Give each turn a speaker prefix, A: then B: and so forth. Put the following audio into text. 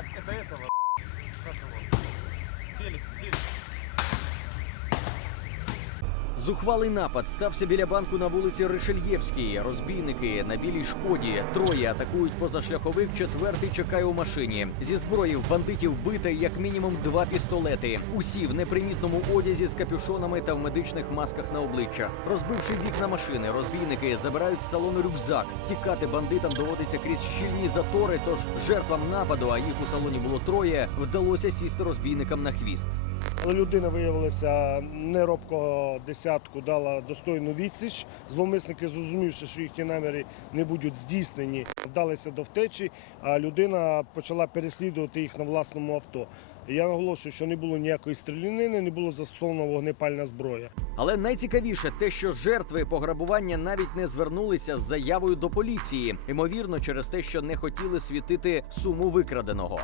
A: это этого, как его? Феликс, Феликс.
B: Зухвалий напад стався біля банку на вулиці Ришельєвській. Розбійники на білій шкоді. Троє атакують позашляховик, четвертий чекає у машині. Зі зброї бандитів бите як мінімум два пістолети. Усі в непримітному одязі з капюшонами та в медичних масках на обличчях. Розбивши вікна машини, розбійники забирають з салону рюкзак. Тікати бандитам доводиться крізь щільні затори. Тож жертвам нападу, а їх у салоні було троє, вдалося сісти розбійникам на хвіст.
C: Людина виявилася не робкого десятку, дала достойну відсіч. Зловмисники, зрозумівши, що їхні наміри не будуть здійснені, вдалися до втечі, а людина почала переслідувати їх на власному авто. Я наголошую, що не було ніякої стрілянини, не було застосовано вогнепальна зброя.
B: Але найцікавіше те, що жертви пограбування навіть не звернулися з заявою до поліції, ймовірно, через те, що не хотіли світити суму викраденого.